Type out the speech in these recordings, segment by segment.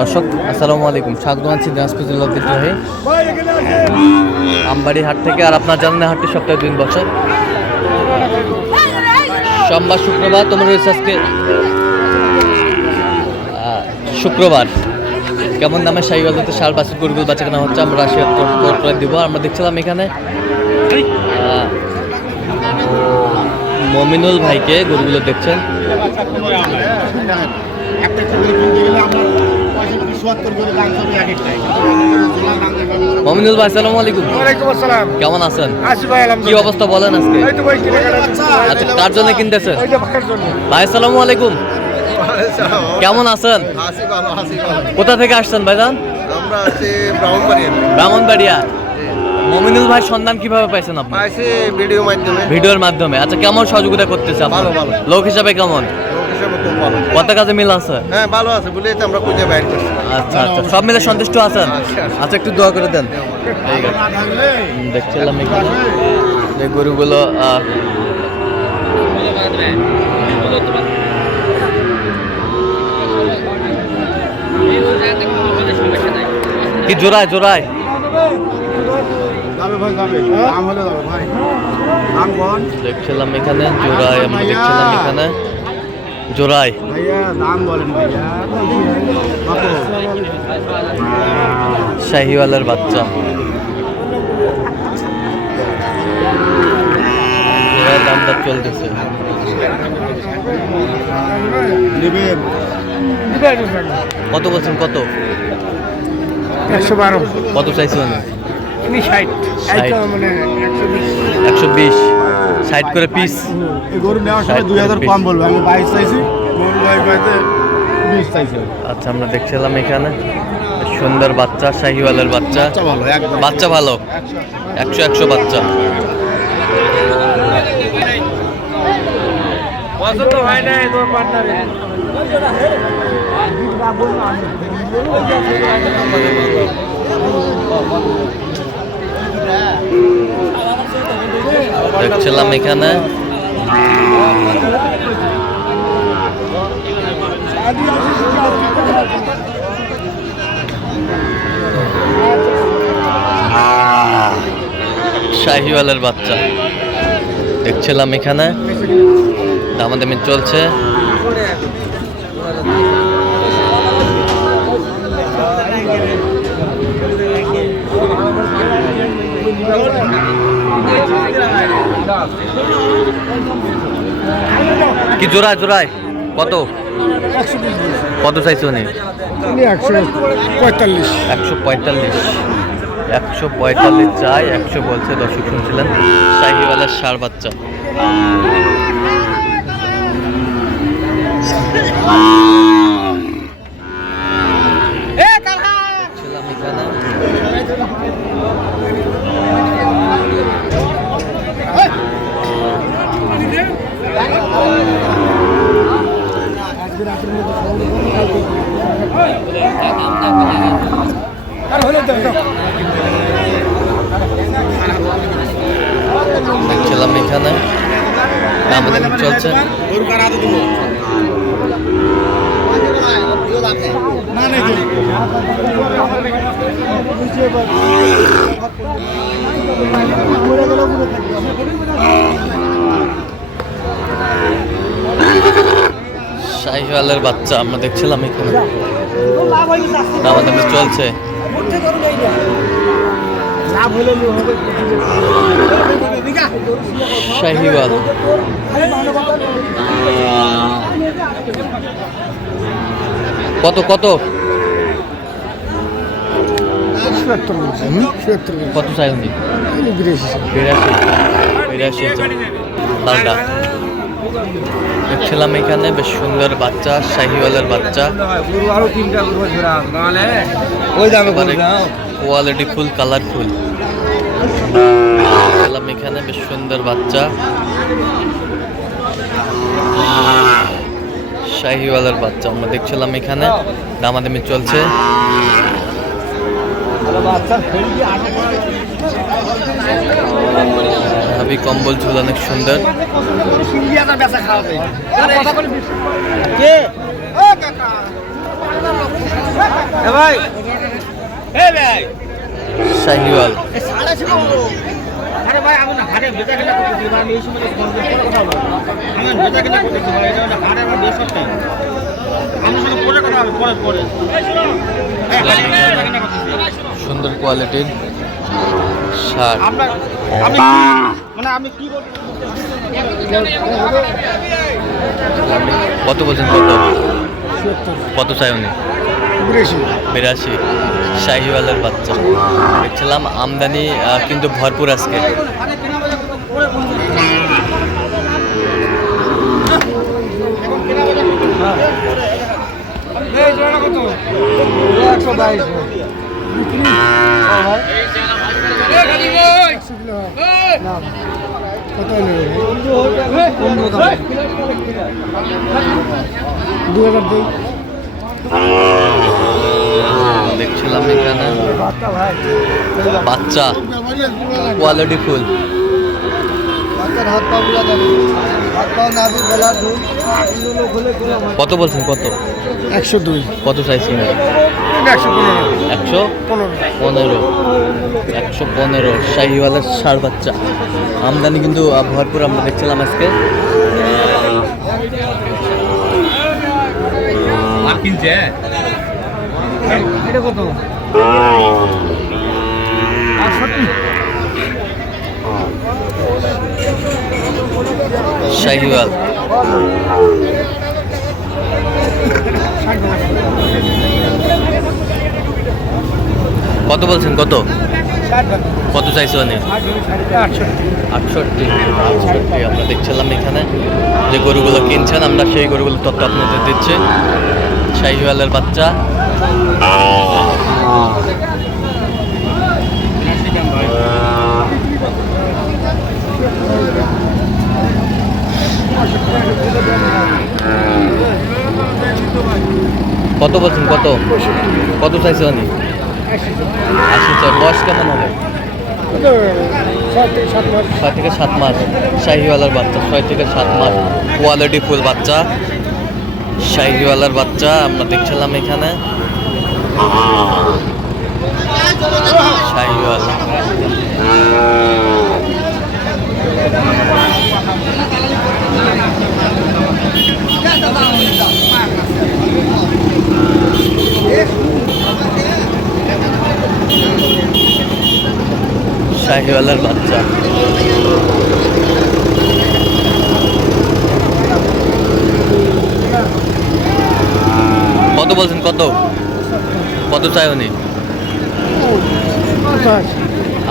দর্শক আসসালামু আলাইকুম, স্বাগত জানাচ্ছি দিনাজপুর জেলার ঐতিহ্যবাহী আমবাড়ি হাট থেকে। আর আপনার জানেন হাটটি সপ্তাহে 2 বছর, সোমবার শুক্রবার। তোমার রয়েছে আজকে শুক্রবার। কেমন দামে শাহিওয়াল দুটো শাল বাছুর গরুগুলো বাচ্চা কেনা হচ্ছে আমরা শেয়ার করে দিব। আমরা দেখছিলাম এখানে মমিনুল ভাইকে গরুগুলো দেখছেন। মমিনুল ভাই আসসালামু আলাইকুম। ওয়ালাইকুম আসসালাম। কেমন আছেন? আছি ভাই, কি অবস্থা বলেন আজকে? এই তো ভাই আচ্ছা, কার জন্য কিনতেছেন? ওই যে ভাইয়ের জন্য। ভাই আসসালামু আলাইকুম, কেমন আছেন? হাসি ভালো, হাসি ভালো। কোথা থেকে আসছেন ভাইজান? আমরা আছি ব্রাহ্মণবাড়িয়া। ব্রাহ্মণবাড়িয়া। মমিনুল ভাই সন্ধান কিভাবে পাইছেন আপনি? পাইছি ভিডিও মাধ্যমে। ভিডিওর মাধ্যমে। আচ্ছা, কেমন সহযোগিতা করতেছে আপনার? ভালো, ভালো। লোক হিসাবে কেমন? লোক হিসেবে খুব ভালো। কত কাজে মিল আছে? হ্যাঁ ভালো আছে বলেই তো আমরা খুঁজে বাইর করছি। আচ্ছা আচ্ছা, সব মিলে সন্তুষ্ট আছেন? আচ্ছা, একটু দোয়া করে দেন। ঠিক আছে। দেখছিলাম এখানে যে গরুগুলো কি জোড়ায় জোড়ায় যাবে ভাই, যাবে। দাম হলে যাবে ভাই। দাম কোন? দেখছিলাম এখানে জোড়ায়, আমরা দেখছিলাম এখানে জোড়ায়। ভাইয়া দাম বলেন ভাইয়া। কত? শাহিওয়ালের বাচ্চা জোড়ায় দামটা চলতেছে। নেবেন। কত বলছেন? কত 112। কত চাইছেন? তুমি 60। 60 মানে 120। 120 60 করে পিস। এই গরু নেওয়ার সময় 2000 কম বলবো। আমি 22 চাইছি, মোল ভাই পাইতে 20 চাইছি। আচ্ছা, আমরা দেখছিলাম এখানে সুন্দর বাচ্চা, শাহিওয়ালের বাচ্চা। আচ্ছা ভালো, একদম বাচ্চা ভালো, 100 বাচ্চা। পছন্দ হয় না তোর পার্টনারে। দেখছিলাম এখানে শাহিওয়ালের বাচ্চা দেখছিলাম এখানে দামাদামি চলছে। কি জোড়ায় জোড়ায় কত কত চাইছো? 145। 145 চাই, 100 বলছে। দর্শক শুনছিলেন শাহিওয়ালের ষাঁড় বাচ্চা। দেখছিলাম এখানে দেখছিলাম এখানে আমাদের চলছে। শাহিওয়ালের বাচ্চা আমরা দেখছিলাম এখানে দামাদামি চলছে। শাহিওয়াল কত কত কত চাই? 82 লালটা দেখছিলাম এখানে বেশ সুন্দর বাচ্চা, শাহিওয়ালের বাচ্চা। Quality full, colourful. এখানে বেশ সুন্দর বাচ্চা, শাহিওয়ালের বাচ্চা আমরা দেখছিলাম এখানে দামাদামি চলছে। ভাবি কম্বল ঝুল অনেক সুন্দর। শাহিওয়াল আরে ভাই আমি না হাড়ে বেচা কেনা করতেছি ভাই আমি এই সময় কথা বলবো আমি বেচা কেনা করতেছি ভাই এটা হাড়ে আমার বেশ হচ্ছে আমার সঙ্গে পরে কথা হবে পরে সুন্দর কোয়ালিটির শার্ট। আমরা আমি কি বলবো কত বলছেন? কত চাই উনি? 82। শাহিওয়ালের বাচ্চা দেখছিলাম, আমদানি কিন্তু ভরপুর আজকে। দেখছিলাম এখানে বাচ্চা কোয়ালিটি ফুল। কত বলছেন? কত? 102। কত চাইছেন? 115। শাহিওয়ালের ষাঁড় বাচ্চা আমদানি কিন্তু ভরপুর আমরা দেখছিলাম আজকে। এটা কত শাহিওয়াল কত বলছেন? কত কত চাইছো? 68। আমরা দেখছিলাম এখানে যে গরুগুলো কিনছেন, আমরা সেই গরুগুলো তত্ত্ব আপনাদের দিচ্ছি। শাহিওয়ালের বাচ্চা কত বলছেন? কত কত চাইছে? 80। বয়স কেমন হবে? 6 থেকে 7 মাস। শাহিওয়ালার বাচ্চা 6 থেকে 7 মাস, কোয়ালিটি ফুল বাচ্চা। শাহিওয়ালার বাচ্চা আমরা দেখছিলাম এখানে। শাহিওয়াল শাহিওয়ালের বাচ্চা কত বলছেন? কত কত চাই উনি?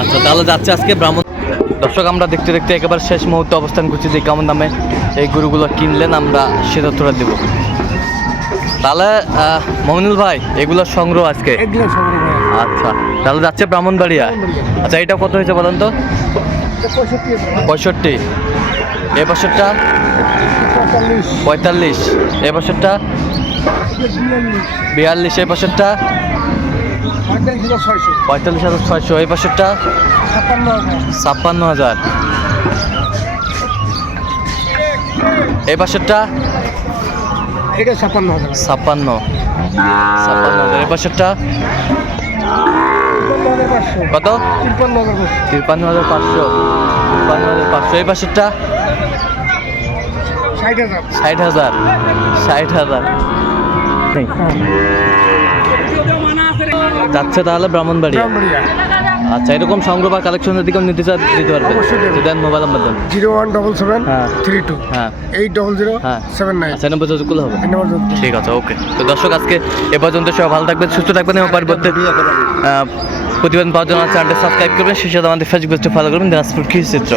আচ্ছা, তাহলে যাচ্ছে আজকে ব্রাহ্মণ। দর্শক, আমরা দেখতে দেখতে একেবারে শেষ মুহূর্তে অবস্থান করছি যে কেমন দামে এই গরুগুলো কিনলেন আমরা সে তথ্যটা দেবো। তাহলে মমিনুল ভাই, এগুলো সংগ্রহ আজকে? আচ্ছা, তাহলে যাচ্ছে ব্রাহ্মণবাড়িয়া। আচ্ছা, এটা কত হয়েছে বলেন তো? 65। এ বছরটা 45। এ বছরটা 42। এই বছরটা 45,600। এই বছরটা 56,000। এই বছরটা 56,000। এই বছরটা কত? 53,500। 53,500। এই বছরটা 60,000। 60,000 যাচ্ছে তাহলে ব্রাহ্মণবাড়িয়া। আচ্ছা, এরকম সংগ্রহ বা কালেকশনের দিকেও নিতে দিতে পারবেন। দেন মোবাইল নাম্বার দেন। 0177732 হ্যাঁ 80079। আচ্ছা, নম্বর যোগাযোগ হবে। ঠিক আছে, ওকে। তো দর্শক, আজকে এ পর্যন্ত সবাই ভালো থাকবেন, সুস্থ থাকবেন এবং পরবর্তী প্রতিবেদন পাওয়ার জন্য চ্যানেলটা সাবস্ক্রাইব করবেন। সেই সাথে আমাদের ফেসবুক পেজটা ফলো করবেন, দিনাজপুর কৃষি চিত্র।